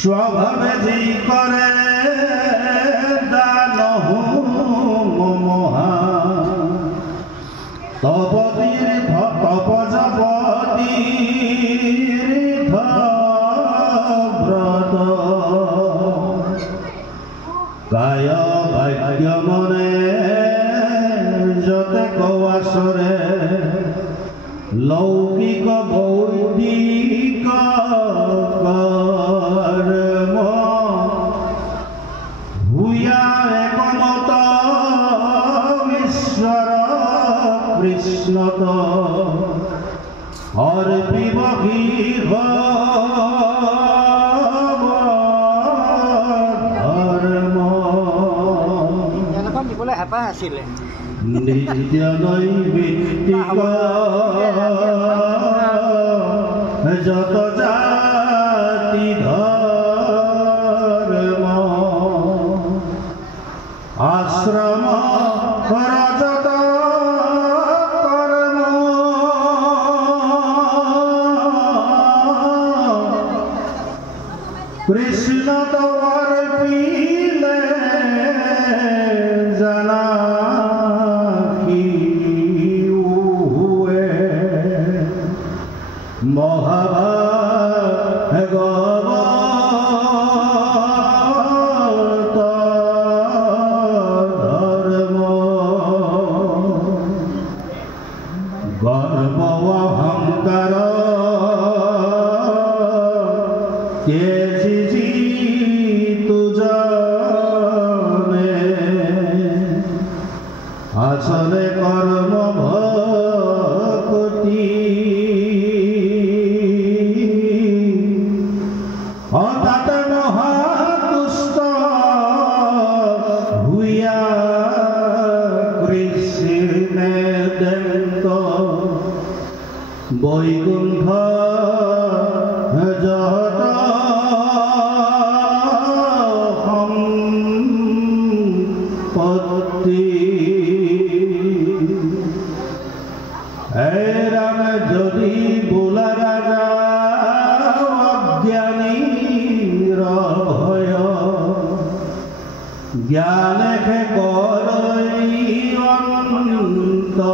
স্বভাবে যি কৰে দানহু মমহা তপতীর তপজপতীর ব্রত কায় ভাগ্য মনে যতে কবাসরে লৌকিক বৈদিক কর্ম ভূয়া একমত ঈশ্বর কৃষ্ণত অর্পিব গৃহ ধর্ম দিবলৈ হেঁপাহ আছিলে নিত্য নৈমিত্তিক যত জাতি ধর্ম আশ্রম রজত কর্ম কৃষ্ণ তোমার পিলে জানা মহাভাগবত ধর্ম গর্ব অহংকার তেজি তুজনে আসলে কর্ম ভক্তি অর্থাৎ মহাদুষ্ট ভূয়া কৃষ্ণে দেন্ত বৈকুণ্ঠ যত সম্পত্তি হে রাম যদি বোলা রাজা অজ্ঞানীর ভয় জ্ঞানে করই অন্তর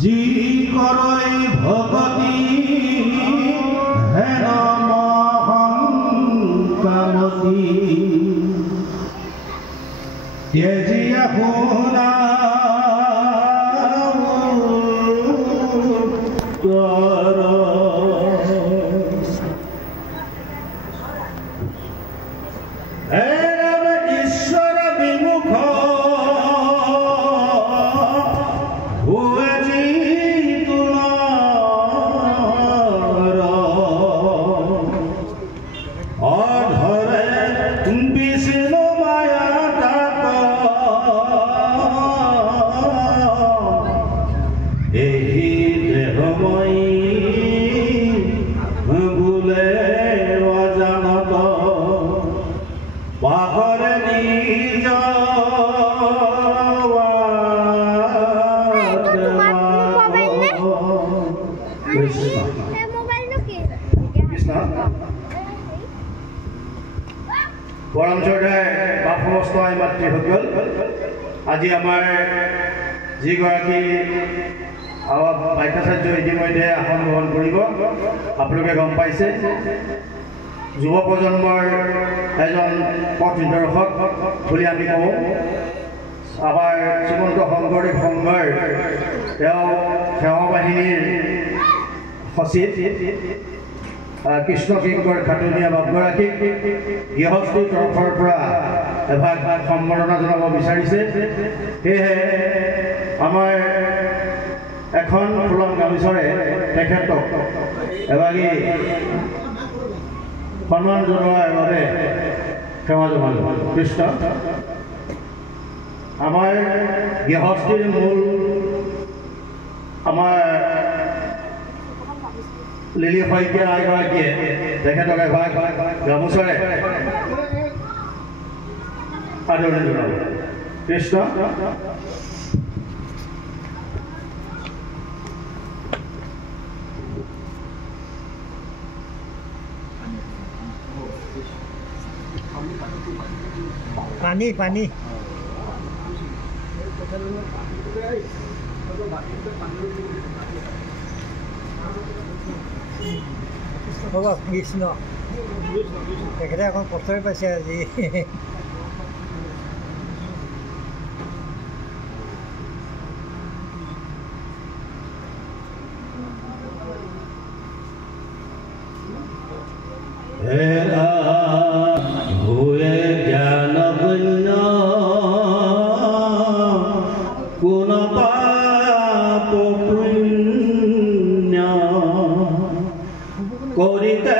জি করই ভগতি হেন মহংকামতি তেজিয়া হোনা ঈশ্বর বিমুখ অধরে বিষ্ণু মায়া এই দেহময়ী ভুলে অজানত পাহরে নিজ পৰম শ্ৰদ্ধাৰ বাপসমস্ত আই মাতৃসকল, আজি আমাৰ যিগৰাকী ভাষ্যাচাৰ্য ইতিমধ্যে আসন গ্ৰহণ কৰিব, আপোনালোকে গম পাইছে। যুৱ প্ৰজন্মৰ এজন পথ নিৰ্দেশক বুলি আমি কওঁ। আমাৰ শ্ৰীমন্ত শংকৰদেৱ সংঘৰ তেওঁ সেৱা বাহিনীৰ সচিব কৃষ্ণ কিংকৰ খাটনীয়া বাপগৰাকীক গৃহস্থীৰ তৰফৰ পৰা এভাগ সম্বৰ্ধনা জনাব বিচাৰিছে। সেয়েহে আমাৰ এখন ফুলন গামোচাৰে তেখেতক এভাগী সন্মান জনোৱাৰ বাবে সেৱা জনালোঁ। কৃষ্ণ আমাৰ গৃহস্থীৰ মূল আমাৰ লিলি শইকীয়া আইগৰাকীয়ে তেখেতক এভাগ গামোচাৰে আদৰণি জনাব। কৃষ্ণ পানী পানী হ'ব কৃষ্ণ তেখেতে অকণ কষ্টই পাইছে আজি করিতে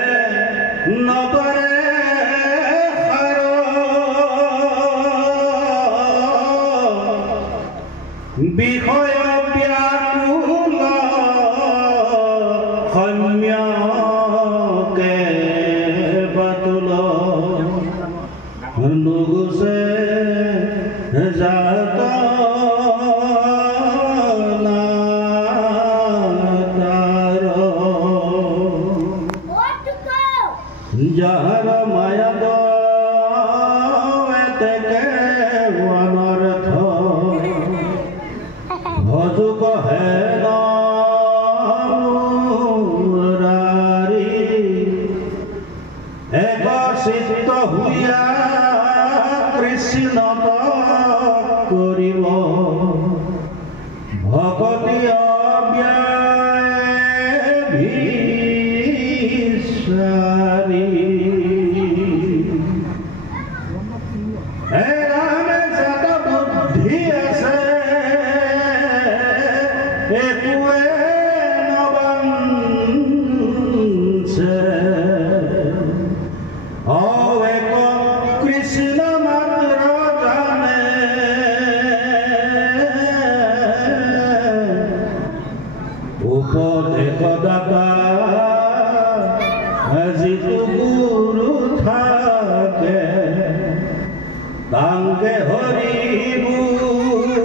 নপরে বিষয় ব্যাকুল সম্যকে বাতুল নুগুছে যাত যাহার মায়া দেকে অনর্থ ভজুক হে নারী এক চিত্ত হুইয়া কৃষ্ণ করিব ভকতি অব্যয় কৃষ্ণ মাত্র জানে উপদেশ দাতা যিটো গুরু থাকে তাঙ্কে হরি বুলি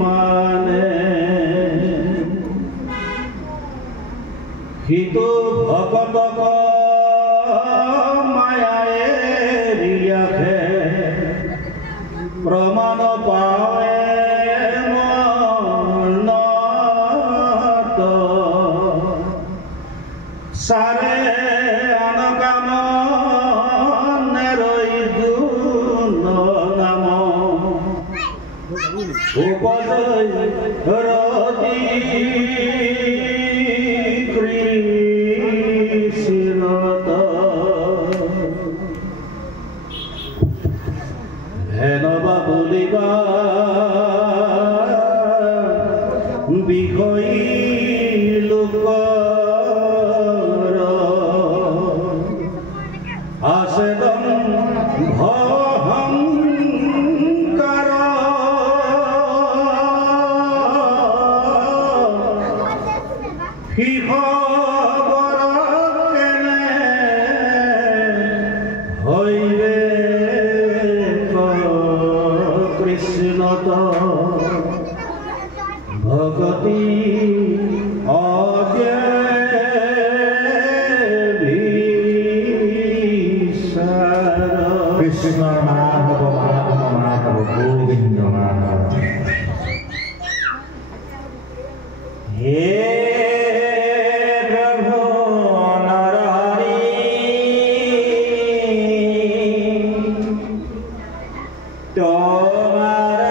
মানে হিতু ভকতক মায়ায়ে রিয়াখে প্রমাণ পায়ে মনত সারে অনকাম নেরই গুণ নাম উপজয় রতি কৃষ্ণত হেনবা বলিবা বিষয়ী লোকৰ আছে দম ভহংকাৰ সিহবৰ কেনে হৈৰে কৃষ্ণত ভগতি কৃষ্ণ মাধৱ মাধৱ মাধৱ গোবিন্দ মাধৱ হে প্ৰভু নৰহৰি তোমাৰ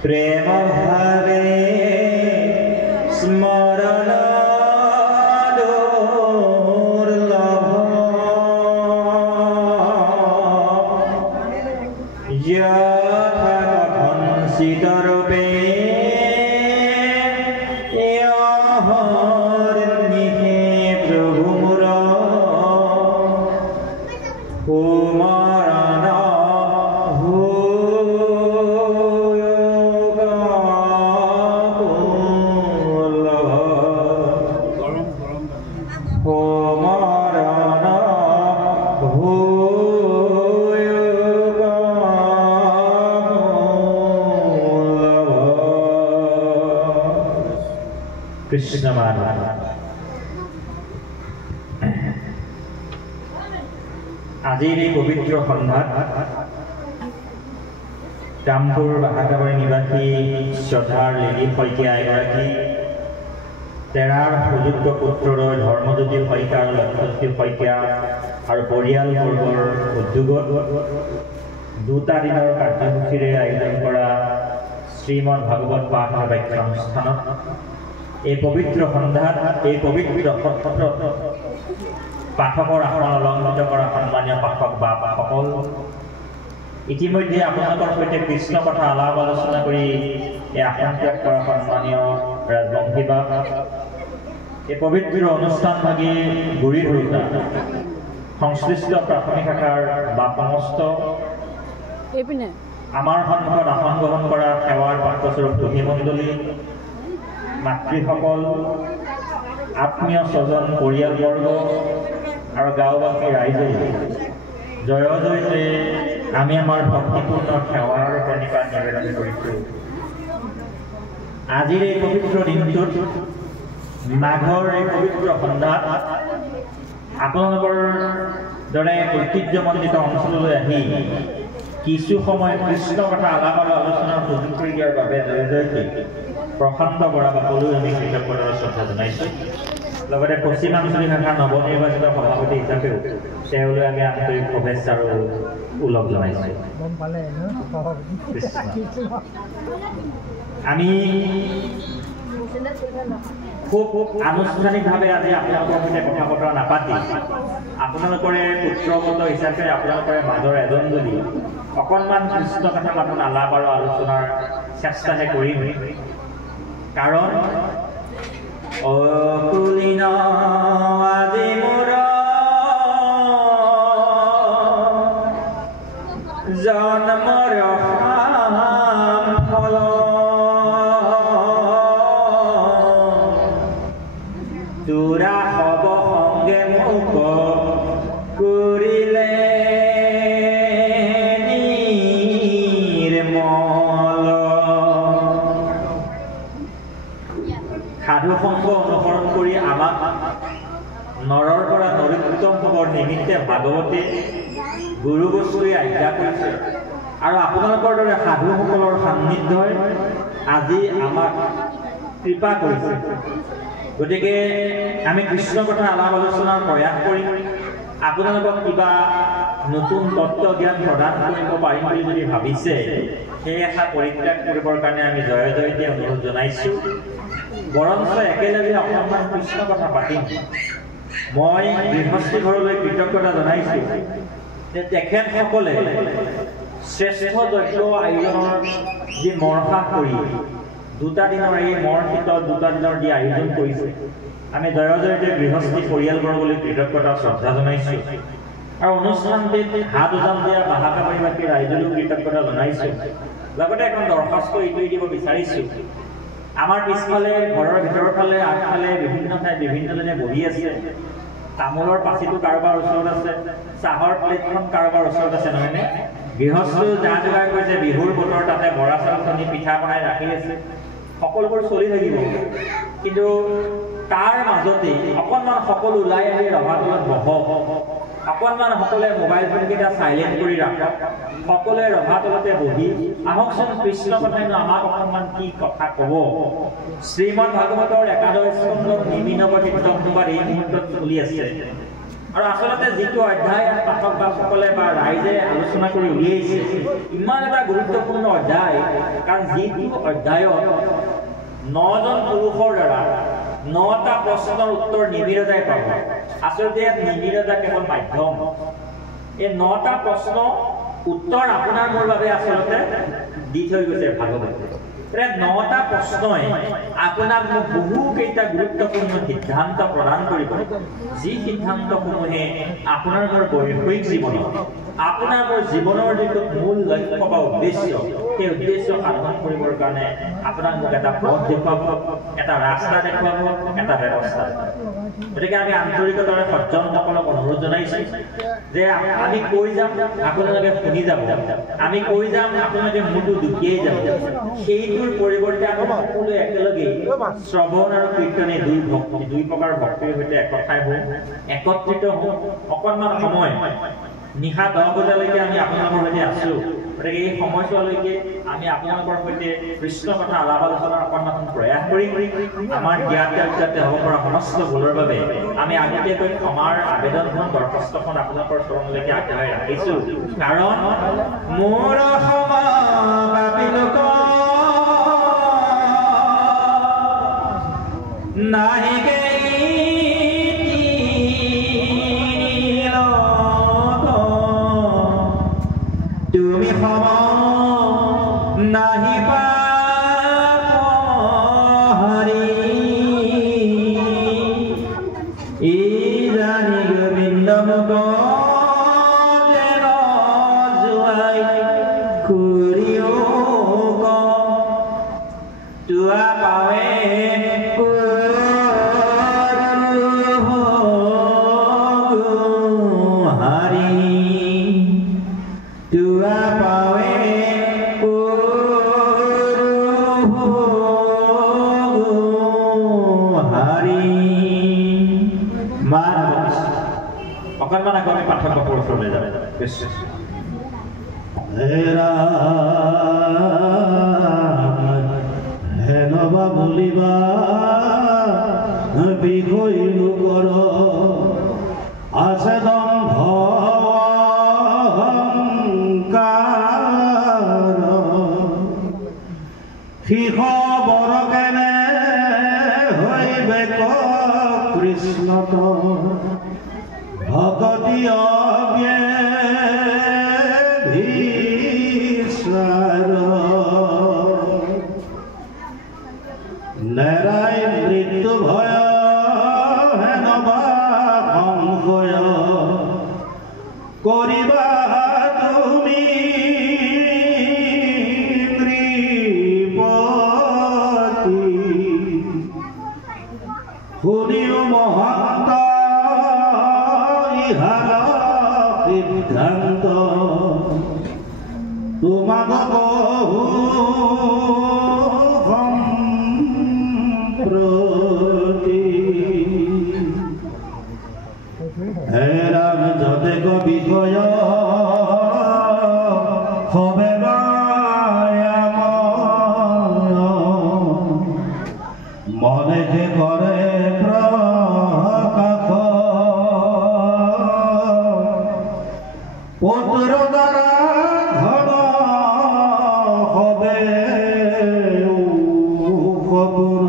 প্ৰেম ভাৱে স্মৰণ দুৰ্লভ যথা কথন শীতৰূপে কৃষ্ণ মাধৱ। আজিৰ এই পবিত্ৰ সন্ধ্যাত কামপুৰ বাহাকাবাৰী নিবাসী শ্ৰদ্ধাৰ লিলি শইকীয়া এগৰাকী তেৰাৰ সুযোগ্য পুত্ৰলৈ ধৰ্মজ্যোতি শইকীয়া আৰু লক্ষ্যজ্যোতি শইকীয়া আৰু পৰিয়ালবৰ্গৰ উদ্যোগত দুটা দিনৰ কাৰ্যসূচীৰে আয়োজন কৰা শ্ৰীমদ ভাগৱত পাঠ আৰু ব্যাখ্যা অনুষ্ঠানত এই পবিত্ৰ সন্ধ্যাত এই পবিত্ৰ সত্ৰত পাঠকৰ আসন অলংকৃত কৰা সন্মানীয় পাঠক বা পাঠকসকল, ইতিমধ্যে আপোনালোকৰ সৈতে কৃষ্ণ কথা আলাপ আলোচনা কৰি এই আসন ত্যাগ কৰা সন্মানীয় ৰাজবংশী বা এই পবিত্ৰ অনুষ্ঠানভাগী গুৰি ধৰোঁতা সংশ্লিষ্ট প্ৰাথমিক শাখাৰ বা সমস্ত আমাৰ সন্মুখত আসন গ্ৰহণ কৰা সেৱাৰ পাত্ৰস্বৰূপ দোষীমণ্ডলী, মাতৃসকল, আত্মীয় স্বজন, পৰিয়ালবৰ্গ আৰু গাঁওবাসী ৰাইজে জয় জয়তে আমি আমাৰ ভক্তিপূৰ্ণ সেৱাৰ প্ৰণিপাত নিবেদন কৰিছোঁ। আজিৰ এই পবিত্ৰ দিনটোত মাঘৰ এই পবিত্ৰ সন্ধ্যাত আপোনালোকৰ দৰে ঐতিহ্যমণ্ডিত অঞ্চললৈ আহি কিছু সময় কৃষ্ণ কথা আলাপ আৰু আলোচনাৰ সুযোগ কৰি দিয়াৰ বাবে জয় জয়তে প্ৰশান্ত বৰা বাপুলৈ আমি কৃতজ্ঞতাৰ শ্ৰদ্ধা জনাইছোঁ। লগতে পশ্চিম আঞ্চলিক শাখাৰ নৱনিৰ্বাচিত সভাপতি হিচাপেও তেওঁলৈ আমি আন্তৰিক শুভেচ্ছা আৰু ওলগ জনাইছোঁ। আমি খুব আনুষ্ঠানিকভাৱে আজি আপোনালোকৰ সৈতে কথা বতৰা নাপাতি আপোনালোকৰে পুত্ৰবন্ধ হিচাপে আপোনালোকৰে মাজৰ এজন যদি অকণমান কৃষ্ণ কথা মাতন আলাপ আৰু আলোচনাৰ চেষ্টাহে কৰিম। কাৰণ অকুলীন আজি মোৰ জন্মৰ ফল তোৰা হব সংগে মোক কৰিলে নিৰ্মল। সাধু সংগ অনুসৰণ কৰি আমাক নৰৰ পৰা নৰোত্তম হ'বৰ নিমিত্তে ভাগৱতী গুৰু বস্তুৱে আজ্ঞা কৰিছে আৰু আপোনালোকৰ দৰে সাধুসকলৰ সান্নিধ্যই আজি আমাক কৃপা কৰিছে। গতিকে আমি কৃষ্ণ কথা আলাপ আলোচনাৰ প্ৰয়াস কৰিম। আপোনালোকক কিবা নতুন তত্ত্ব জ্ঞান প্ৰদান কৰিব পাৰিম বুলি যদি ভাবিছে সেই আশা পৰিত্যাগ কৰিবৰ কাৰণে আমি জয় জয়তে অনুৰোধ জনাইছোঁ। বৰঞ্চ একেলগে অকণমান কৃষ্ণ কথা পাতিম। মই গৃহস্থী ঘৰলৈ কৃতজ্ঞতা জনাইছোঁ যে তেখেতসকলে শ্ৰেষ্ঠ যজ্ঞ আয়োজনৰ যি মৰ্ষা কৰি দুটা দিনৰ এই মৰ্ষিত দুটা দিনৰ যি আয়োজন কৰিছে আমি জয় জয়তে গৃহস্থী পৰিয়ালবৰ্গলৈ কৃতজ্ঞতা শ্ৰদ্ধা জনাইছোঁ আৰু অনুষ্ঠানটিত হাত উজান দিয়া বাহাকাবাৰীবাসী ৰাইজলৈও কৃতজ্ঞতা জনাইছোঁ। লগতে এখন দৰখাস্ত ইটোৱে দিব বিচাৰিছোঁ। আমাৰ পিছফালে ঘৰৰ ভিতৰৰ ফালে আগফালে বিভিন্ন ঠাইত বিভিন্নজনে বহি আছে। তামোলৰ পাচিটো কাৰোবাৰ ওচৰত আছে, চাহৰ প্লেটখন কাৰোবাৰ ওচৰত আছে, নহয়নে? গৃহস্থও যা যোগাৰ কৰিছে, বিহুৰ বতৰ তাতে বৰা চাউল খুন্দি পিঠা বনাই ৰাখি আছে, সকলোবোৰ চলি থাকিব। কিন্তু তাৰ মাজতে অকণমান সকলো ওলাই আহি ৰভাতলত বহক, অকণমান সকলোৱে মোবাইল ফোনকেইটা চাইলেণ্ট কৰি ৰাখক, সকলোৱে ৰভাতলতে বহি আহকচোন কৃষ্ণ কথাইনো আমাক অকণমান কি কথা ক'ব। শ্ৰীমদ ভাগৱতৰ একাদশ স্কন্ধৰ নিমিনৱতীৰ্থবাদ এই মুহূৰ্তত চলি আছে আৰু আচলতে যিটো অধ্যায় পাঠক বাসকলে বা ৰাইজে আলোচনা কৰি উলিয়াইছে ইমান এটা গুৰুত্বপূৰ্ণ অধ্যায়। কাৰণ যিটো অধ্যায়ত 9জন পুৰুষৰ দ্বাৰা 9টা প্ৰশ্নৰ উত্তৰ নিবিৰজাই পাব। আচলতে ইয়াত নিবিৰজা কেৱল মাধ্যম। এই 9টা প্ৰশ্ন উত্তৰ আপোনাৰ মোৰ বাবে আচলতে দি থৈ গৈছে ভাগৱতে। 9টা প্ৰশ্নই আপোনাক বহুকেইটা গুৰুত্বপূৰ্ণ সিদ্ধান্ত প্ৰদান কৰিব, যি সিদ্ধান্তসমূহে আপোনাৰ মোৰ বৈষয়িক জীৱনত আপোনাৰ মোৰ জীৱনৰ যিটো মূল লক্ষ্য বা উদ্দেশ্য সেই উদ্দেশ্য সাধন কৰিবৰ কাৰণে আপোনাক মোক এটা পথ দেখুৱাব, এটা ৰাস্তা দেখুৱাব, এটা ব্যৱস্থা। গতিকে আমি আন্তৰিকতাৰে সজ্জনসকলক অনুৰোধ জনাইছোঁ যে আমি কৈ যাম, আপোনালোকে শুনি যাব, আমি কৈ যাম, আপোনালোকে মোৰটো দুখিয়াই যাব। সেইটোৰ পৰিৱৰ্তে আমি সকলোৱে একেলগে শ্ৰৱণ আৰু কীৰ্তনে দুই প্ৰকাৰ ভক্তিৰ সৈতে একঠাই হৈ একত্ৰিত হওঁ। অকণমান সময় নিশা 10 বজালৈকে আমি আপোনালোকৰ সৈতে আছোঁ। গতিকে এই সময়ছোৱালৈকে আমি আপোনালোকৰ সৈতে কৃষ্ণ কথা আলাপ আলোচনাৰ অকণমান প্ৰয়াস কৰিম। আমাৰ জ্ঞাতে অজ্ঞাতে হ'ব পৰা সমস্ত ভুলৰ বাবে আমি আগতীয়াকৈ ক্ষমাৰ আবেদনখন দৰখাস্তখন আপোনালোকৰ চৰণলৈকে আগবঢ়াই ৰাখিছোঁ। কাৰণ মোৰ তুমি নাহি পাৰি এই জানি গোবিন্দ মুখ জোৱাই কৰিও তোৱা পাৱে অকণমান আকৌ আমি পাঠক বাপুৰ ওচৰলৈ যাম। হেনবা বুলিবা বিষয় লোকৰ আছে দম্ভ শিষ বৰ কেনে হৈবে কৃষ্ণত ভগতি অব্যভিচাৰ নেৰাই মৃত্যু ভয় হেনবা সংশয় কৰিবা তুমি নৃপতি শুনিও মহন্ত সিদ্ধান্ত তোমাক বহু সম্প্ৰতি হে ৰাম যতেক বিষয় হবে মনে যে কৰে পুত্র দ্বারা ধন হবে কপুর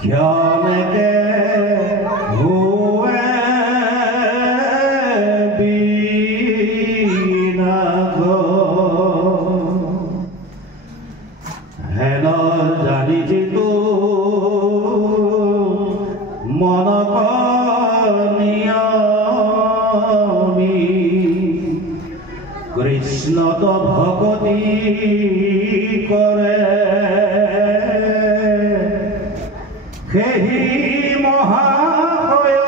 ক্ষণকে হুয়ে বিনাগ হেন জানিছি তো মন কৃষ্ণ তো ভগতি কৰে সেহি মহাশয়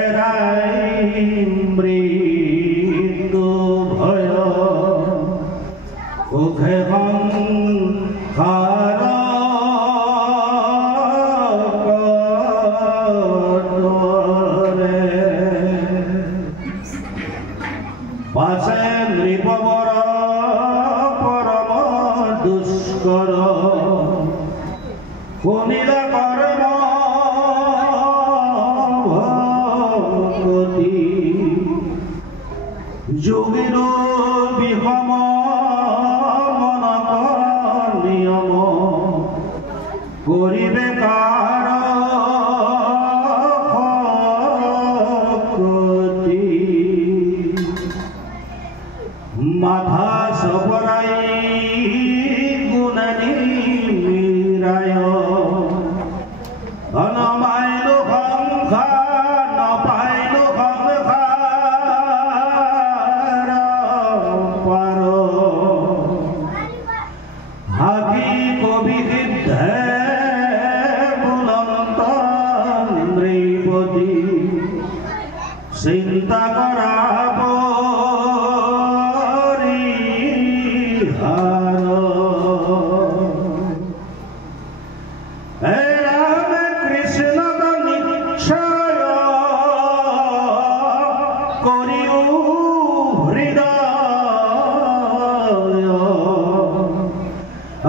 এৰাই মৃত্যু ভয় সুখে সংসাৰ পাছে নৃপবৰ পৰম দুষ্কৰ শুনিলে কৰ্ম ভগতি যোগীৰ বিষম মনক নিয়ম কৰিবে কাৰ মাথা সপৰাই গুণানী মীৰায় নপাইলো সংসাৰ নপাইলো সংসাৰ চিন্তা কৰা পৰিহাৰ হে ৰাম কৃষ্ণ নিশ্চয় কৰিও হৃদয়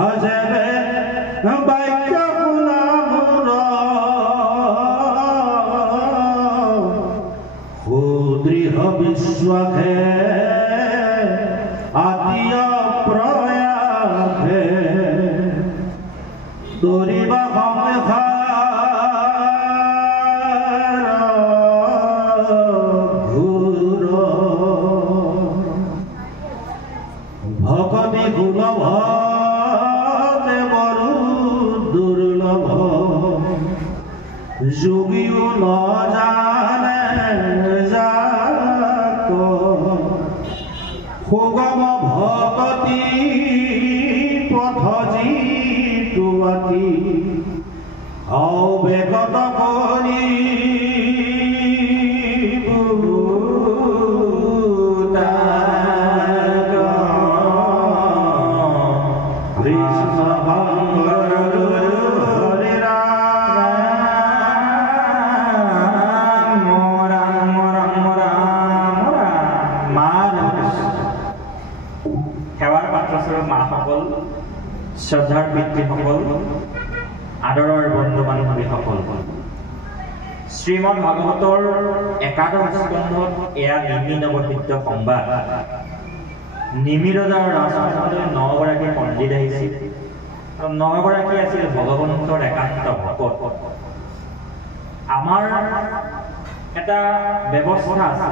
অজবে বাক্য শুনামুৰ সুদৃঢ় বিশ্বাসে আত্মীয় প্ৰয়াসে দৌৰিব ঘূৰ ভকতি সুলভ দেৱৰো দুৰ্লভ যোগীও নজানে যাক সুগম ভকতি পথ যিটো আতি অবেগত কৰি কৃষ্ণ শংকৰ গুৰু হৰি ৰাম ৰাম ৰাম ৰাম ৰাম সেৱাৰ পাত্ৰস্বৰূপ মাসকল, শ্ৰদ্ধাৰ পিতৃসকল, আদৰৰ বন্ধু বান্ধৱীসকল, শ্ৰীমদ ভাগৱতৰ একাদশ স্কন্ধত এয়া নিমি নৱসিদ্ধ সংবাদ। নিমিৰজাৰ ৰাজসভালৈ ৯গৰাকী পণ্ডিত আহিছিল আৰু ৯গৰাকী আছিল ভগৱন্তৰ একান্ত ভকত। আমাৰ এটা ব্যৱস্থা আছে।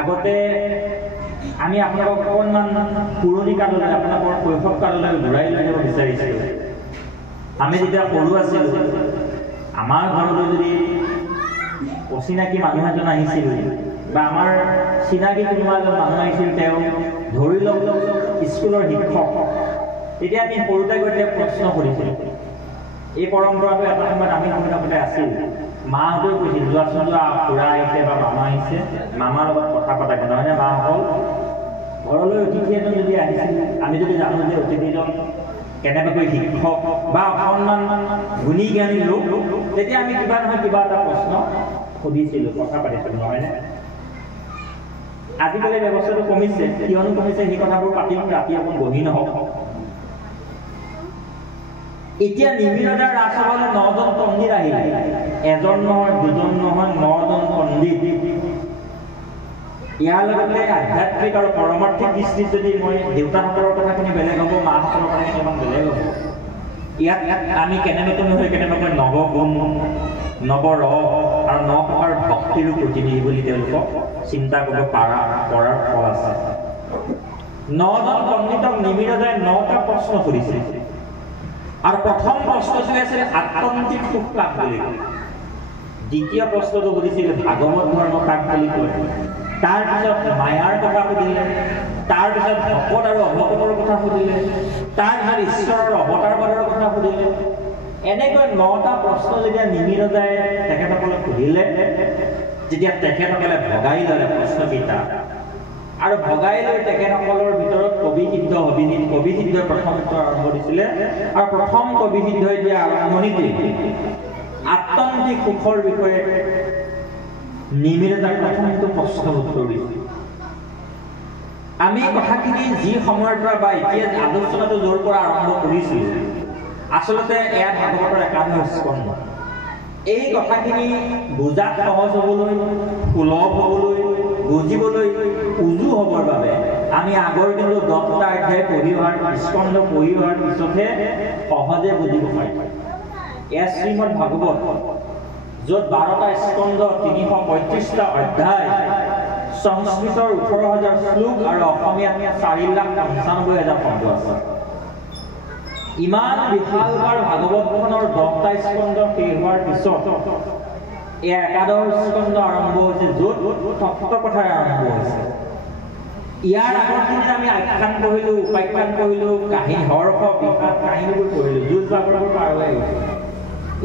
আগতে আমি আপোনালোকক অকণমান পুৰণি কাললৈ, আপোনালোকৰ শৈশৱ কাললৈ ঘূৰাই লৈ যাব বিচাৰিছিলোঁ। আমি যেতিয়া সৰু আছিলোঁ, আমাৰ ঘৰলৈ যদি অচিনাকি মানুহ এজন আহিছিল বা আমাৰ চিনাকি কোনোবা এজন মানুহ আহিছিল, তেওঁ ধৰি লওক স্কুলৰ শিক্ষক, তেতিয়া আমি সৰুতে গৈ তেওঁক প্ৰশ্ন কৰিছিলোঁ। এই পৰম্পৰাটো এটা সময়ত আমি থাকোঁতে আছিল। মাহঁতেও কৈছিল, যোৱাচোন যোৱা, খুৰা আহিছে বা মামা আহিছে, মামাৰ লগত কথা পতাকে নহয়নে মাসকল? ঘৰলৈ অতিথি এজন যদি আহিছিল, আমি যদি জানো যে অতিথিজন কেনেবাকৈ শিক্ষক বা অকণমান গুণী জ্ঞানী লোক, তেতিয়া আমি কিবা নহয় কিবা এটা প্ৰশ্ন সুধিছিলোঁ, কথা পাতিছিলোঁ নহয়নে? আজিকালি ব্যৱস্থাটো কমিছে। কিয়নো কমিছে সেই কথাবোৰ পাতিম ৰাতি অকণ বহি নহওক। এতিয়া নিমিৰজাৰ ৰাজসভালৈ ৯জন পণ্ডিত আহিলে। এজন নহয়, দুজন নহয়, 9জন পণ্ডিত। ইয়াৰ লগতে আধ্যাত্মিক আৰু পৰমাৰ্থিক দৃষ্টিত যদি মই দেউতাসকলৰ কথাখিনি বেলেগ হ'ব, মাসকলৰ কথাখিনি অকণ বেলেগ হ'ব। ইয়াত আমি কেনেবাকৈ নহয় কেনেবাকৈ নৱগুণ, নৱৰস আৰু ৯ প্ৰকাৰ ভক্তিৰো প্ৰতিনিধি বুলি তেওঁলোকক চিন্তা কৰিব কৰাৰ ফল আছে। ৯জন পণ্ডিতক নিমিৰজাই ৯টা প্ৰশ্ন সুধিছিল। আৰু প্ৰথম প্ৰশ্নটো আছিল আত্যন্তিক সুখ কাক বুলি কয়। দ্বিতীয় প্ৰশ্নটো সুধিছিল ভাগৱত ধৰ্ম কাক বুলি কয়। তাৰপিছত মায়াৰ কথা সুধিলে, তাৰপিছত ভকত আৰু অভকতৰ কথা সুধিলে, তাৰপিছত ঈশ্বৰৰ অৱতাৰবাদৰ কথা সুধিলে। এনেকৈ ৯টা প্ৰশ্ন যেতিয়া নিমিৰজাই তেখেতসকলক সুধিলে, তেতিয়া তেখেতসকলে ভগাই ল'লে প্ৰশ্নকেইটা আৰু ভগাই লৈ তেখেতসকলৰ ভিতৰত কবিসিদ্ধ অভিনীত কবিসিদ্ধই প্ৰথম উত্তৰ আৰম্ভ দিছিলে। আৰু প্ৰথম কবিসিদ্ধই দিয়া আৰম্ভণিতে আত্যন্তিক সুখৰ বিষয়ে নিমিৰজাই প্ৰথমটো প্ৰশ্নৰ উত্তৰ দিছিল। আমি কথাখিনি যি সময়ৰ পৰা বা এতিয়া আলোচনাটো য'ৰ পৰা আৰম্ভ কৰিছিলোঁ, আচলতে এয়া ভাগৱতৰ একাদশ স্কন্ধ। এই কথাখিনি বুজাত সহজ হ'বলৈ, সুলভ হ'বলৈ, বুজিবলৈ উজু হ'বৰ বাবে আমি আগৰ কিন্তু 10টা অধ্যায় পঢ়ি অহাৰ স্কন্ধ পঢ়ি অহাৰ পিছতহে সহজে বুজিব পাৰিম। এয়া শ্ৰীমদ ভাগৱত, য'ত 12টা স্কন্ধ, 335টা অধ্যায়, সংস্কৃতৰ 18,000 শ্লোক আৰু অসমীয়াত 4,95,000 শব্দ আছে। ইমান বিশালকাৰ ভাগৱতখনৰ 10টা স্কন্ধ শেষ হোৱাৰ পিছত এয়া একাদশ স্কন্ধ আৰম্ভ হৈছে, য'ত তত্ত্ব কথাৰে আৰম্ভ হৈছে। ইয়াৰ আগৰখিনি আমি আখ্যান পঢ়িলোঁ, উপাখ্যান পঢ়িলোঁ, কাহিনী হৰ্ষ বিষাদ কাহিনীবোৰ পঢ়িলোঁ, যুঁজ বাগৰবোৰ পাৰ হৈ গৈছে।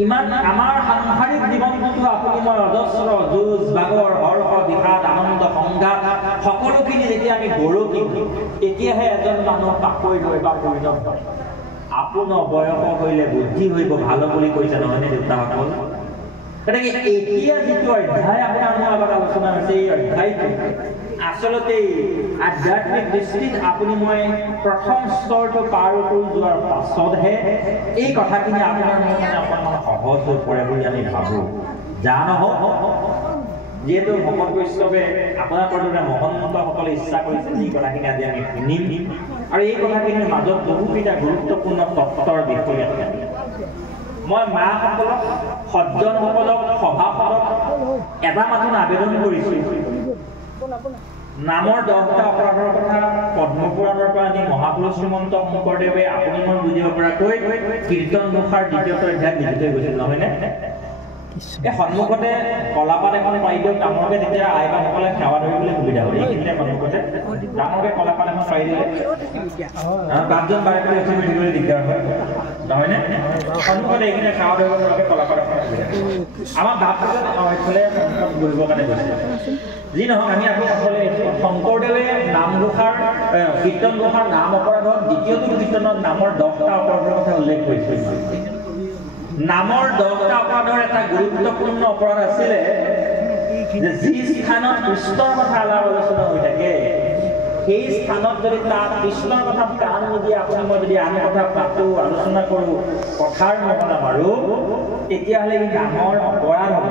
ইমান আমাৰ সাংসাৰিক জীৱনটো আপুনি মই অজস্ৰ যুঁজ বাগৰ হৰ্ষ বিষাদ আনন্দ সংঘাত সকলোখিনি যেতিয়া আমি গৰকি তেতিয়াহে এজন মানুহ পাকৈত হয় বা পৰিণত হয় আপোনাৰ বয়স হইলে বুদ্ধি হইব ভালো বুলি কৈছে নহয়নে দেউতাসকল গতিকে এতিয়া যিটো অধ্যায় আপোনাৰ মোৰ আগত আলোচনা হৈছে এই অধ্যায়টো আচলতে আধ্যাত্মিক দৃষ্টিত আপুনি মই প্ৰথম স্তৰটো পাৰ কৰি যোৱাৰ পাছতহে এই কথাখিনি আপোনাৰ মোৰ মানে অকণমান সহজ হৈ পৰে বুলি আমি ভাবোঁ যা নহওক যিহেতু ভকত বৈষ্ণৱে আপোনালোকৰ দৰে মহন্তসকলে ইচ্ছা কৰিছে এই কথাখিনি আজি আমি শুনিম আৰু এই কথাখিনিৰ মাজত বহুকেইটা গুৰুত্বপূৰ্ণ তত্ত্বৰ বিষয় আছে মই মাসকলক সজ্জনসকলক সভাসকলক এটা মাথোন আবেদন কৰিছোঁ নামৰ 10টা অপৰাধৰ কথা পদ্মপুৰাণৰ পৰা আনি মহাপুৰুষ শ্ৰীমন্ত শংকৰদেৱে আপুনি মই বুজিব পৰাকৈ কীৰ্তন ঘোষাৰ 2য় অধ্যায় লিখি থৈ গৈছিল নহয়নে এই সন্মুখতে কলাপাত এখন পাৰি দিয়ক ডাঙৰকে তেতিয়া আইবাসকলে সেৱা ধৰিবলৈ সুবিধা হয় এইখিনিতে সন্মুখতে ডাঙৰকে কলাপাত এখন পাৰি দিলে 5জন বাৰে কৰি উঠি দিবলৈ দিগদাৰ হয় নহয়নে সন্মুখতে এইখিনি সেৱা ধৰিব পৰাকৈ কলাপাত এখন সুবিধা আমাৰ ভাৱটোতে এইফালে বহিবৰ কাৰণে গৈছে যি নহওক আমি আপোনালোকলে শংকৰদেৱে নামঘোষাৰ কীৰ্তন ঘোষাৰ নাম অপৰাধত 2য়টো কীৰ্তনত নামৰ 10টা অপৰাধৰ কথা উল্লেখ কৰিছিল নামৰ 10টা অপৰাধৰ এটা গুৰুত্বপূৰ্ণ অপৰাধ আছিলে যে যি স্থানত কৃষ্ণৰ কথা আলাপ আলোচনা হৈ থাকে সেই স্থানত যদি তাত কৃষ্ণৰ কথা কাণ নিদিয়ে আপুনি মই যদি আন কথা পাতো আলোচনা কৰোঁ কথাৰ নমনা মাৰোঁ তেতিয়াহ'লে ই ডাঙৰ অপৰাধ হ'ব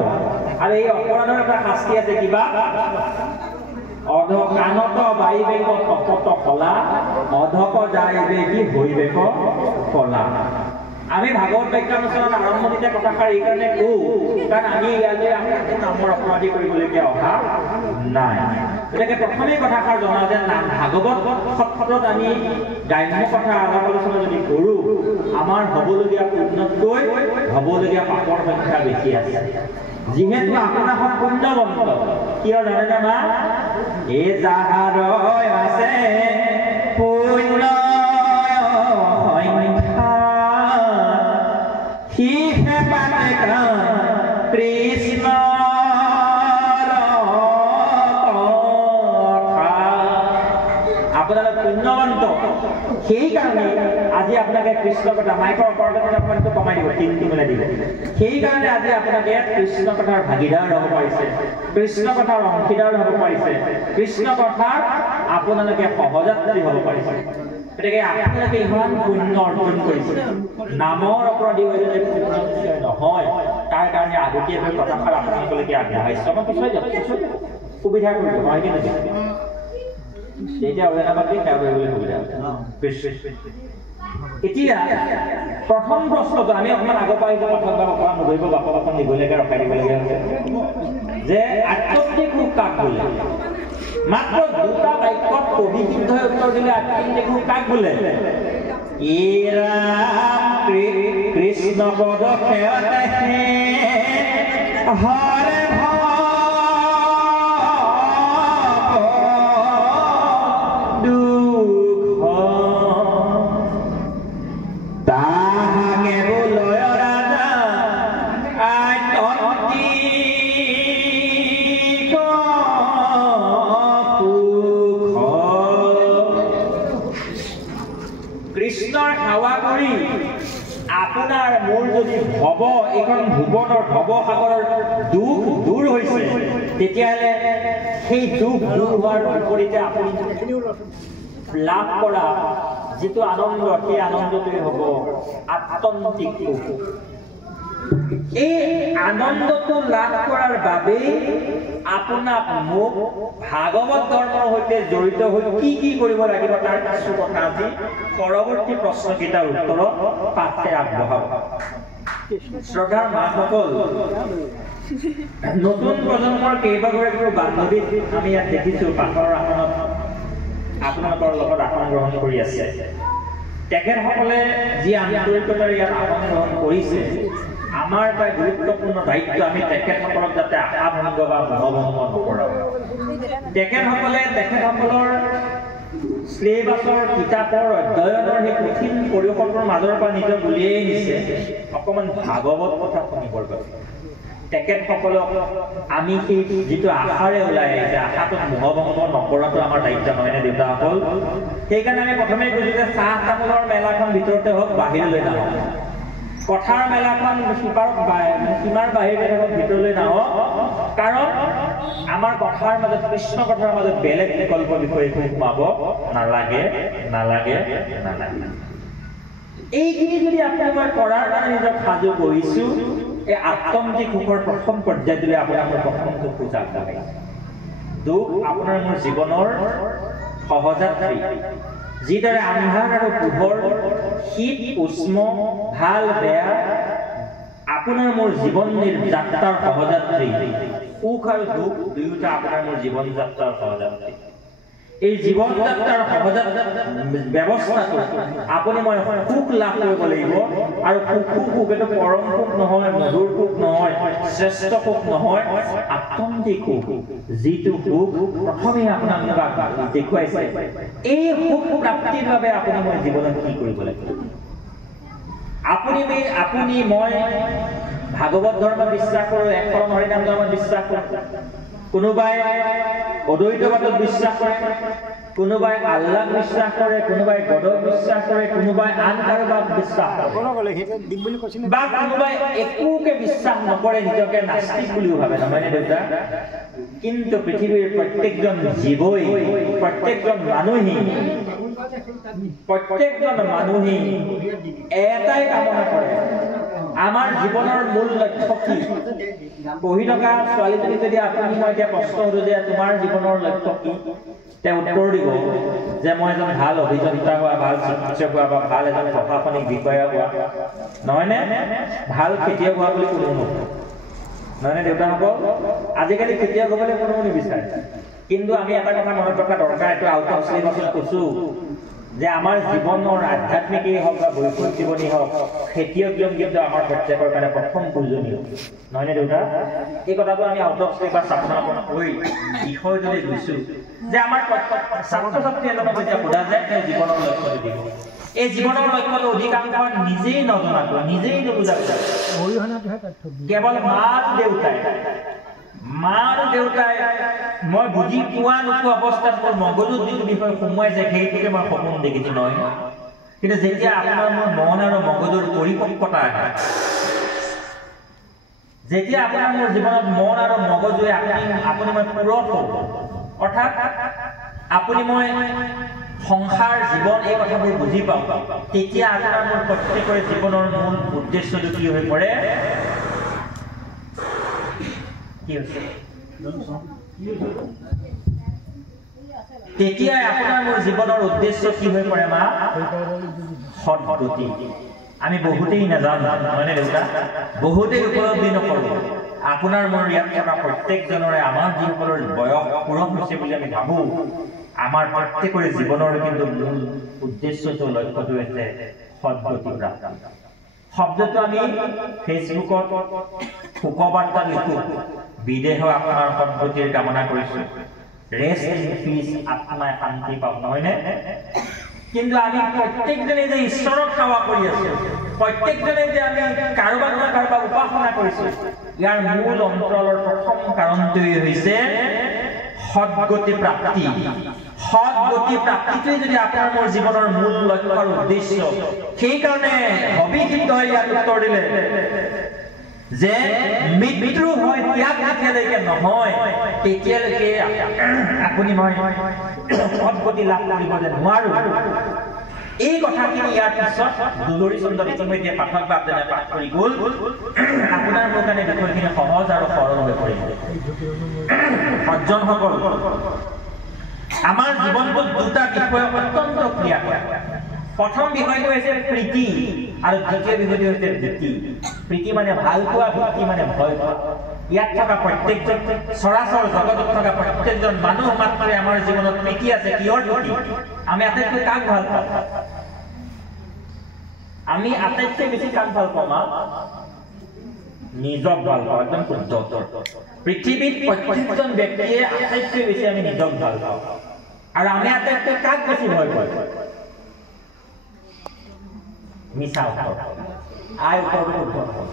আৰু এই অপৰাধৰ এটা শাস্তি আছে কিবা কাণত বাৰিবেক কপট কলা অধক যাইবে কি হৈবেক কলা আমি ভাগৱত ব্যাখ্যানুষ্ঠানত আৰম্ভণিতে কথাষাৰ এইকাৰণে কওঁ কাৰণ আমি ইয়ালৈ নামৰ অপৰাধী কৰিবলগীয়া অহা নাই গতিকে প্ৰথমেই কথাষাৰ জনা যে ভাগৱত সত্ৰত আমি গ্ৰাম্য কথা আলাপ আলোচনা যদি কৰোঁ আমাৰ হ'বলগীয়া পুণ্যতকৈ হ'বলগীয়া পাপৰ সংখ্যা বেছি আছে যিহেতু আপোনাৰ পুণ্যবন্ত কিয় জানে মা এই যাহাৰ আছে পুণ্য সিহে পাতে কৃষ্ণ আপোনালোক পুণ্যবন্ত সেইকাৰণে আজি আপোনাকে কৃষ্ণ কথা মাইকৰ অপৰাধটো কমাই দিব তিনটো মিলাই দিলে সেইকাৰণে আজি আপোনাকে কৃষ্ণ কথাৰ ভাগিদাৰ হ'ব পাৰিছে কৃষ্ণ কথাৰ অংশীদাৰ হ'ব পাৰিছে কৃষ্ণ কথাৰ আপোনালোকে সহযাত্ৰী হ'ব পাৰিছে গতিকে আপোনালোকে ইমান পুণ্য অৰ্জন কৰিছে নামৰ অপৰাধী হৈ যদি পুণ্য নহয় তাৰ কাৰণে আগতীয়াকৈ কথাষাৰ আপোনালোকে আগবঢ়াইছে আমাৰ পিছুৱাই যাব সুবিধা কৰিব নহয় কি নহয় তেতিয়া অৱহেলাবাদী সেৱা কৰিবলৈ সুবিধা এতিয়া প্ৰথম প্ৰশ্নটো আমি অকণমান আগৰ পৰা অকণমান নধৰিব বাপক অকণ নিবলৈকে ৰখাই দিবলগীয়া হৈছে যে আত্মন্তিক সুখ কাক বোলে মাত্ৰ 2টা বাক্যত অভিশুদ্ধ উত্তৰ দিলে আত্মন্তিক সুখ কাক বোলে কৃষ্ণ পদ সেৱতে হৰে আপোনাৰ মোৰ যদি ভৱ এইখন ভুৱনৰ ভৱসাগৰৰ দুখ দূৰ হৈছে তেতিয়াহ'লে সেই দুখ দূৰ হোৱাৰ বিপৰীতে আপুনি লাভ কৰা যিটো আনন্দ সেই আনন্দটোৱে হ'ব আত্যন্তিক সুখ এই আনন্দটো লাভ কৰাৰ বাবেই আপোনাক মোক ভাগৱত ধৰ্মৰ সৈতে জড়িত হৈ কি কৰিব লাগিব তাৰ কিছু কথা আজি পৰৱৰ্তী প্ৰশ্নকেইটাৰ উত্তৰত পাঠে আগবঢ়াব শ্ৰদ্ধাৰ মাসকল নতুন প্ৰজন্মৰ কেইবাগৰাকীও বান্ধৱীক আমি ইয়াত দেখিছোঁ পাঠৰ আসনত আপোনালোকৰ লগত আসন গ্ৰহণ কৰি আছে তেখেতসকলে যি আন্তৰিকতাৰে ইয়াত আসন গ্ৰহণ কৰিছে আমাৰ এটা গুৰুত্বপূৰ্ণ দায়িত্ব আমি তেখেতসকলক যাতে আশাভংগ বা মনোভংগ নকৰাওঁ তেখেতসকলৰ শ্লেবাছৰ কিতাপৰ অধ্যয়নৰ সেই কঠিন পৰিসৰৰ মাজৰ পৰা নিজক উলিয়াই নিছে অকণমান ভাগৱত কথা শুনিবৰ বাবে তেখেতসকলক আমি সেই যিটো আশাৰে ওলাই আহিছে আশাটোত মোহভংগ নকৰাটো আমাৰ দায়িত্ব নহয়নে দেউতাসকল সেইকাৰণে আমি প্ৰথমে কৈছোঁ যে চাহ তামোলৰ মেলাখন ভিতৰতে হওক বাহিৰলৈ নাহক কথাৰ মেলাখন সীমাৰ বাহিৰতে হওক ভিতৰলৈ নাহক কাৰণ আমাৰ কথাৰ মাজত কৃষ্ণ কথাৰ মাজত বেলেগ বিকল্প বিষয়ে সোমাব নালাগে নালাগে নালাগে এইখিনি যদি আপুনি মই কৰাৰ কাৰণে নিজক সাজু কৰিছোঁ এই আত্মন্তিক সুখৰ প্ৰথম পৰ্যায়টোলৈ আপোনাৰ মোৰ প্ৰথমটো খোজ আগবঢ়াইছে দুখ আপোনাৰ মোৰ জীৱনৰ সহযাত্ৰী যিদৰে আন্ধাৰ আৰু পোহৰ শীত উষ্ণ ভাল বেয়া আপোনাৰ মোৰ জীৱন যাত্ৰাৰ সহযাত্ৰী সুখ আৰু দুখ দুয়োটা আপোনাৰ মোৰ জীৱন যাত্ৰাৰ সহযাত্ৰী এই জীৱন যাত্ৰাৰ সহযাত্ৰাৰ ব্যৱস্থাটো আপুনি মই সুখ লাভ কৰিব লাগিব আৰু সুখ এইটো পৰম সুখ নহয় মধুৰ সুখ নহয় শ্ৰেষ্ঠ সুখ নহয় আত্মন্তিক সুখ যিটো সুখ প্ৰথমে আপোনাক দেখুৱাইছে এই সুখ প্ৰাপ্তিৰ বাবে আপুনি মই জীৱনত কি কৰিব লাগিব আপুনি মই ভাগৱত ধৰ্ম বিশ্বাস কৰোঁ এক শৰণ হৰিনাম ধৰ্মত বিশ্বাস কৰোঁ কোনোবাই অদ্বৈতবাদত বিশ্বাস কৰে কোনোবাই আল্লাহক বিশ্বাস কৰে কোনোবাই গডক বিশ্বাস কৰে কোনোবাই আন কাৰোবাক বিশ্বাস কৰে বা কোনোবাই একোকে বিশ্বাস নকৰে নিজকে নাস্তিক বুলিও ভাবে নহয়নে দেউতা কিন্তু পৃথিৱীৰ প্ৰত্যেকজন জীৱই প্ৰত্যেকজন মানুহেই এটাই কামনা কৰে আমাৰ জীৱনৰ মূল লক্ষ্য কি পঢ়ি থকা ছোৱালীজনী যদি আপুনি মই এতিয়া প্ৰশ্ন সোধো যে তোমাৰ জীৱনৰ লক্ষ্য কি তেওঁ উত্তৰ দিব যে মই এজন ভাল অভিযন্তা হোৱা ভাল চিকিৎসক হোৱা বা ভাল এজন প্ৰশাসনিক বিষয়া হোৱা নহয়নে ভাল খেতিয়ক হোৱা বুলি কোনো নহয়নে দেউতাসকল আজিকালি খেতিয়ক হ'বলৈ কোনেও নিবিচাৰে কিন্তু আমি এটা কথা মনত ৰখা দৰকাৰ এইটো আউট অফ চিলেবাছত কৈছোঁ যে আমাৰ জীৱনৰ আধ্যাত্মিকেই হওক বা বৈষয়িক জীৱনেই হওক খেতিয়ক কিন্তু আমাৰ প্ৰত্যেকৰ কাৰণে প্ৰথম প্ৰয়োজনীয় নহয়নে দেউতা এই কথাটো আমি আউট অফ চিলেবাছ আপোনালোকক কৈ বিষয়টোলৈ গৈছোঁ যে আমাৰ ছাত্ৰ ছাত্ৰী এজনক যেতিয়া সোধা যায় তেওঁ জীৱনৰ লক্ষ্যটো দিব এই জীৱনৰ লক্ষ্যটো অধিকাংশ নিজেই নজনাকৈ নিজেই নুবুজাকৈ কেৱল মা আৰু দেউতাই মই বুজি পোৱা নোপোৱা অৱস্থাত মোৰ মগজুত যিটো বিষয় সোমোৱাই যায় সেইটোকে মই সপোন দেখিছোঁ নহয় কিন্তু যেতিয়া আপোনাৰ মোৰ মন আৰু মগজুৰ পৰিপক্কতা আহে যেতিয়া আপোনাৰ মোৰ জীৱনত মন আৰু মগজুৱে আপুনি মই পূৰঠ হ'ব অৰ্থাৎ আপুনি মই সংসাৰ জীৱন এই কথাবোৰ বুজি পাওঁ তেতিয়া আপোনাৰ মোৰ প্ৰত্যেকৰে জীৱনৰ মূল উদ্দেশ্যটো কি হৈ পৰে তেতিয়াই আপোনাৰ মোৰ জীৱনৰ উদ্দেশ্য কি হৈ পৰে মা সৎগতি আমি বহুতেই নাজানো নহয়নে দেউতা বহুতেই উপলব্ধি নকৰোঁ আপোনাৰ মোৰ ইয়াত থকা প্ৰত্যেকজনৰে আমাৰ যিসকলৰ বয়স পূৰণ হৈছে বুলি আমি ভাবোঁ আমাৰ প্ৰত্যেকৰে জীৱনৰ কিন্তু মূল উদ্দেশ্যটো লক্ষ্যটো হৈছে সৎগতি প্ৰাপ্তি শব্দটো আমি ফেচবুকত শোকবাৰ্তা লিখোঁ বিদেশৰ আপোনাৰ সৎগতিৰ কামনা কৰিছোঁ ৰেষ্ট ইন পিচ আত্মাই শান্তি পাওক নহয়নে কিন্তু আমি প্ৰত্যেকজনে যে ঈশ্বৰক সেৱা কৰি আছোঁ প্ৰত্যেকজনে যে আমি কাৰোবাক না কাৰোবাক উপাসনা কৰিছোঁ ইয়াৰ মূল অন্তৰালৰ প্ৰথম কাৰণটোৱেই হৈছে সৎগতি প্ৰাপ্তি প্ৰাপ্তিটোৱে যদি আপোনাৰ মোৰ জীৱনৰ মূল লক্ষ্য আৰু উদ্দেশ্য সেইকাৰণে অভিহিতই ইয়াত উত্তৰ দিলে যে মৃত্যু হয় ত্যাগ যেতিয়ালৈকে নহয় তেতিয়ালৈকে আপুনি মই সৎগতি লাভ কৰিব যে নোৱাৰো এই কথাখিনি ইয়াৰ পিছত দুলৰী চন্দ্ৰ ইতিমধ্যে পাঠক বাপজনে পাঠ কৰি গ'ল আপোনাৰ মোৰ কাৰণে বিষয়খিনি সহজ আৰু সৰল হৈ পৰিব সজ্জনসকল আমাৰ জীৱনটোত দুটা বিষয় অত্যন্ত ক্ৰিয়া কৰে প্ৰথম বিষয়টো হৈছে প্ৰীতি আৰু দ্বিতীয় বিষয়টো হৈছে ভীতি প্ৰীতি মানে ভাল পোৱা ভীতি মানে ভয় পোৱা ইয়াত থকা প্ৰত্যেকজন চৰাচৰ জগতত থকা প্ৰত্যেকজন মানুহ মাত্ৰই আমাৰ জীৱনত প্ৰীতি আছে কিহৰ প্ৰতি আমি আটাইতকৈ কাক ভাল পাওঁ আমি আটাইতকৈ বেছি কাক ভাল পাওঁ মা নিজক ভাল পাওঁ একদম শুদ্ধ পৃথিৱীত প্ৰত্যেকজন ব্যক্তিয়ে আটাইতকৈ বেছি আমি নিজক ভাল পাওঁ আৰু আমি আটাইতকৈ কাক বেছি ভয় পাওঁ মিছা আই উত্তৰটো শুদ্ধ নহ'ল।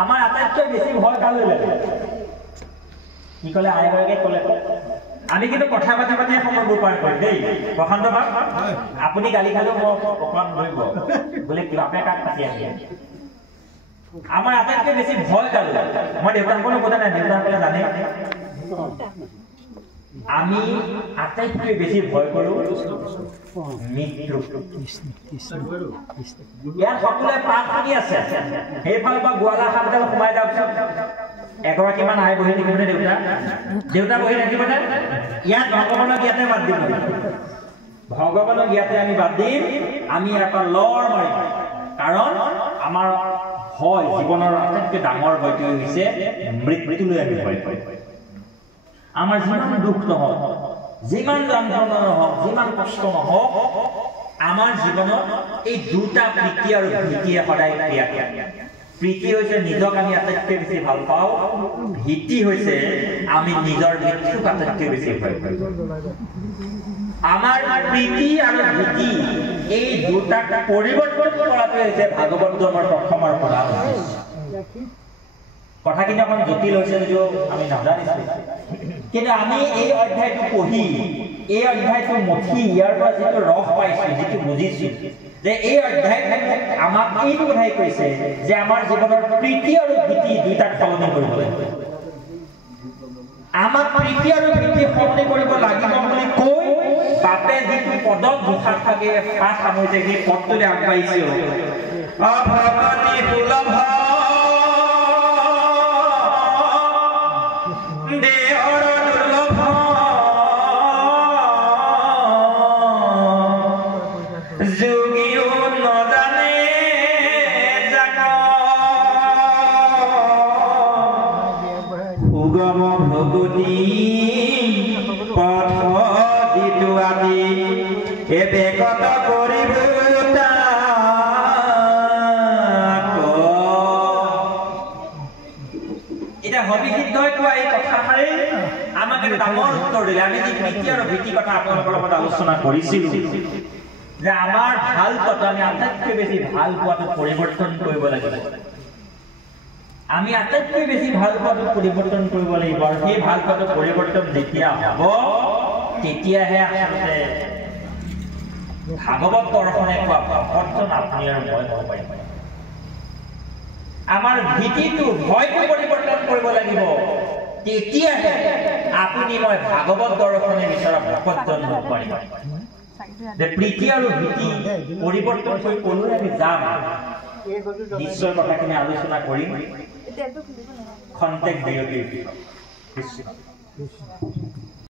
আমাৰ আটাইতকৈ বেছি ভয় কালৈ লাগে? কি ক'লে আইগৰাকীয়ে ক'লে আমি কিন্তু কথা পাতি পাতিয়ে সময়বোৰ পাৰ কৰিম দেই। প্ৰশান্ত বাপ আপুনি গালি খালেও মই অকণমান ধৰিব বোলে কিবা আপুনি কাক পাতি আহে। আমাৰ আটাইতকৈ বেছি ভয় কালৈ? মই দেউতাসকলক কথা নাই, দেউতাসকলে জানে আমি আটাইতকৈ বেছি ভয় কৰোঁ মৃত্যু। ইয়াত সকলোৱে পাঠ শুনি আছে, সেইফালৰ পৰা গোৱালা সাপডাল সোমাই যাওক। এগৰাকীমান আই বহি থাকিবনে? দেউতা বহি থাকিবনে? ইয়াত ভগৱানক ইয়াতে বাদ দিম, ভগৱানক ইয়াতে আমি বাদ দিম। আমি ইয়াৰ পৰা লৰ মাৰিম, কাৰণ আমাৰ হয় জীৱনৰ আটাইতকৈ ডাঙৰ ভয়টো হৈছে মৃত্যুলৈ আমি ভয় পাই। আমাৰ যিমান দুখ নহওক, যিমান যন্ত্ৰণা নহওক, যিমান কষ্ট নহওক, আমাৰ জীৱনত এই দুটা প্ৰীতি আৰু ভীতিয়ে সদায় ক্ৰিয়া কৰে। প্ৰীতি হৈছে নিজক আমি আটাইতকৈ বেছি ভাল পাওঁ, ভীতি হৈছে আমি নিজৰ মৃত্যুক আটাইতকৈ বেছি ভয় কৰোঁ। আমাৰ প্ৰীতি আৰু ভীতি এই দুটাক পৰিৱৰ্তন কৰাটো হৈছে ভাগৱত ধৰ্মৰ প্ৰথম আৰু প্ৰধান উদ্দেশ্য। কথাখিনি অকণ জটিল হৈছে যদিও আমি নাজানিছোঁ, কিন্তু আমি এই অধ্যায়টো পঢ়ি, এই অধ্যায়টো মঠি ইয়াৰ পৰা যিটো ৰস পাইছোঁ, যিটো বুজিছোঁ, যে এই অধ্যায়টো আমাক এইটো কথাই কৈছে যে আমাৰ জীৱনৰ প্ৰীতি আৰু ভীতি দুইটাক সলনি কৰিব লাগিব। আমাক প্ৰীতি আৰু ভীতি সলনি কৰিব লাগিব বুলি কৈ বাপে যিটো পদত দুখাৰ থাকে পাঁচ সামৰিছে, সেই পদটোলৈ আগবাঢ়িছে। আলোচনা কৰিছিলো যে আমাৰ ভাল পোৱাটো আমি আটাইতকৈ বেছি ভাল পোৱাটো পৰিৱৰ্তন কৰিব লাগিব। আমি আটাইতকৈ বেছি ভাল পোৱাটো পৰিৱৰ্তন কৰিব লাগিব, আৰু সেই ভাল পোৱাটো পৰিৱৰ্তন যেতিয়া হ'ব তেতিয়াহে আচলতে ভাগৱত দৰ্শনে কোৱা প্ৰৱৰ্তন আপুনি আৰু মই হ'ব পাৰিম। আমাৰ ভীতিটো ভয়টো পৰিৱৰ্তন কৰিব লাগিব, তেতিয়াহে আপুনি মই ভাগৱত দৰ্শনে বিচৰা ভকতজন হ'ব পাৰিম। যে প্ৰীতি আৰু ভীতি পৰিৱৰ্তন কৰি ক'লৈ আমি যাম, নিশ্চয় কথাখিনি আলোচনা কৰিম খন্তেক বিৰতিৰ পিছত।